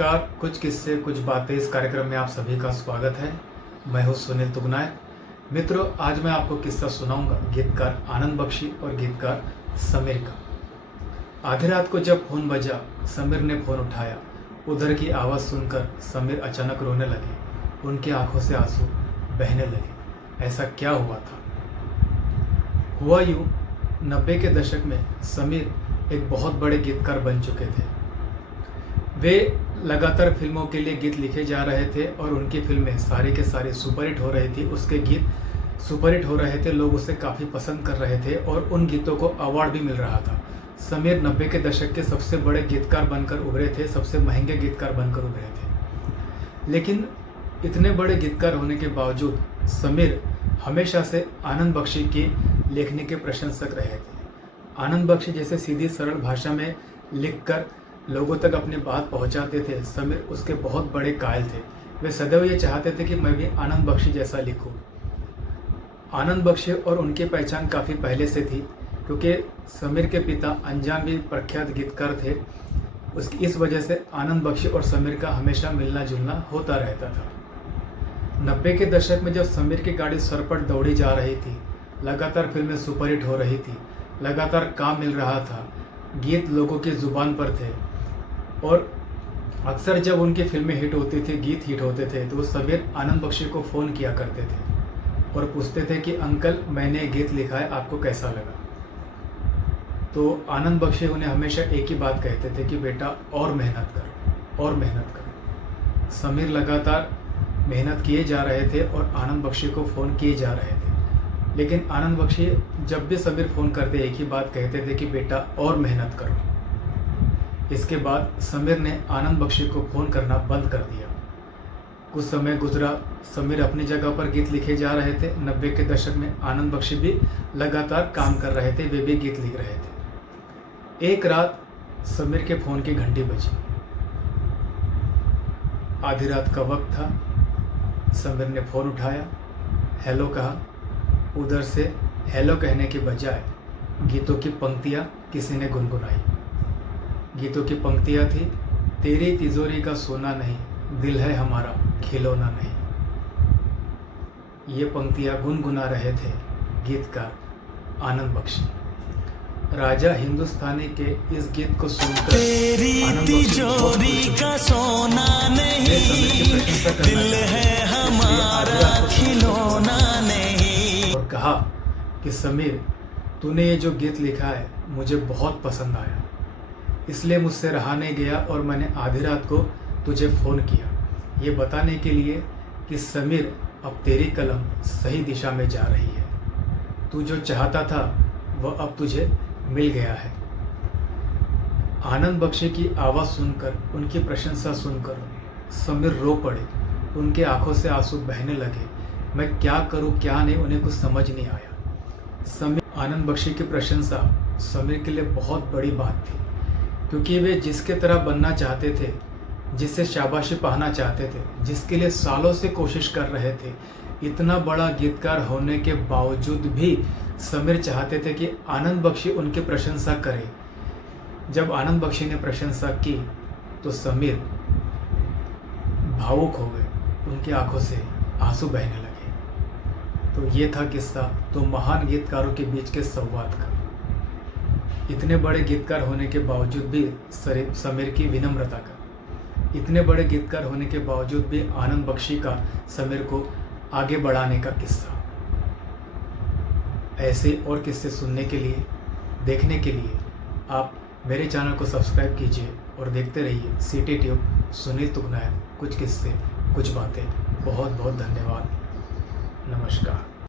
नमस्कार। कुछ किस्से कुछ बातें इस कार्यक्रम में आप सभी का स्वागत है। मैं हूं सुनील तुगनायत। मित्रों, आज मैं आपको किस्सा सुनाऊंगा गीतकार आनंद बख्शी और गीतकार समीर का। आधी रात को जब फोन बजा, समीर ने फोन उठाया। उधर की आवाज़ सुनकर समीर अचानक रोने लगे। उनकी आंखों से आंसू बहने लगे। ऐसा क्या हुआ था? हुआ यूँ, 90 के दशक में समीर एक बहुत बड़े गीतकार बन चुके थे। वे लगातार फिल्मों के लिए गीत लिखे जा रहे थे और उनकी फिल्में सारी के सारी सुपरहिट हो रही थी। उसके गीत सुपरहिट हो रहे थे, लोग उसे काफ़ी पसंद कर रहे थे और उन गीतों को अवार्ड भी मिल रहा था। समीर 90 के दशक के सबसे बड़े गीतकार बनकर उभरे थे, सबसे महंगे गीतकार बनकर उभरे थे। लेकिन इतने बड़े गीतकार होने के बावजूद समीर हमेशा से आनंद बख्शी की लेखनी के प्रशंसक रहे थे। आनंद बख्शी जैसे सीधी सरल भाषा में लिखकर लोगों तक अपनी बात पहुंचाते थे, समीर उसके बहुत बड़े कायल थे। वे सदैव ये चाहते थे कि मैं भी आनंद बख्शी जैसा लिखूं। आनंद बख्शी और उनकी पहचान काफ़ी पहले से थी, क्योंकि समीर के पिता अंजाम भी प्रख्यात गीतकार थे। इस वजह से आनंद बख्शी और समीर का हमेशा मिलना जुलना होता रहता था। 90 के दशक में जब समीर की गाड़ी सरपट दौड़ी जा रही थी, लगातार फिल्में सुपरहिट हो रही थी, लगातार काम मिल रहा था, गीत लोगों की ज़ुबान पर थे और अक्सर जब उनकी फिल्में हिट होती थी, गीत हिट होते थे, तो समीर आनंद बख्शी को फ़ोन किया करते थे और पूछते थे कि अंकल, मैंने गीत लिखा है, आपको कैसा लगा? तो आनंद बख्शी उन्हें हमेशा एक ही बात कहते थे कि बेटा और मेहनत करो और मेहनत करो। समीर लगातार मेहनत किए जा रहे थे और आनंद बख्शी को फ़ोन किए जा रहे थे। लेकिन आनंद बख्शी जब भी समीर फ़ोन करते एक ही बात कहते थे कि बेटा और मेहनत करो। इसके बाद समीर ने आनंद बख्शी को फ़ोन करना बंद कर दिया। कुछ समय गुजरा, समीर अपनी जगह पर गीत लिखे जा रहे थे। 90 के दशक में आनंद बख्शी भी लगातार काम कर रहे थे, वे भी गीत लिख रहे थे। एक रात समीर के फ़ोन की घंटी बजी। आधी रात का वक्त था। समीर ने फ़ोन उठाया, हेलो कहा। उधर से हेलो कहने के बजाय गीतों की पंक्तियाँ किसी ने गुनगुनाई। गीतों की पंक्तियाँ थी, तेरी तिजोरी का सोना नहीं, दिल है हमारा खिलौना नहीं। ये पंक्तियाँ गुनगुना रहे थे गीतकार आनंद बख्शी। राजा हिंदुस्तानी के इस गीत को सुनकर आनंद बख्शी का सोना नहीं, दिल है हमारा खिलौना नहीं, और कहा कि समीर, तूने ये जो गीत लिखा है मुझे बहुत पसंद आया, इसलिए मुझसे रहा नहीं गया और मैंने आधी रात को तुझे फ़ोन किया, ये बताने के लिए कि समीर, अब तेरी कलम सही दिशा में जा रही है। तू जो चाहता था वह अब तुझे मिल गया है। आनंद बख्शी की आवाज़ सुनकर, उनकी प्रशंसा सुनकर समीर रो पड़े। उनके आंखों से आंसू बहने लगे। मैं क्या करूं क्या नहीं, उन्हें कुछ समझ नहीं आया। समीर आनंद बख्शी की प्रशंसा समीर के लिए बहुत बड़ी बात थी, क्योंकि वे जिसके तरह बनना चाहते थे, जिससे शाबाशी पाना चाहते थे, जिसके लिए सालों से कोशिश कर रहे थे, इतना बड़ा गीतकार होने के बावजूद भी समीर चाहते थे कि आनंद बख्शी उनकी प्रशंसा करे। जब आनंद बख्शी ने प्रशंसा की तो समीर भावुक हो गए, उनकी आंखों से आंसू बहने लगे। तो ये था किस्सा तो महान गीतकारों के बीच के संवाद का। इतने बड़े गीतकार होने के बावजूद भी समीर की विनम्रता का, इतने बड़े गीतकार होने के बावजूद भी आनंद बख्शी का समीर को आगे बढ़ाने का किस्सा। ऐसे और किस्से सुनने के लिए, देखने के लिए आप मेरे चैनल को सब्सक्राइब कीजिए और देखते रहिए सिटी ट्यूब सुनील तुगनायत। कुछ किस्से कुछ बातें। बहुत बहुत धन्यवाद। नमस्कार।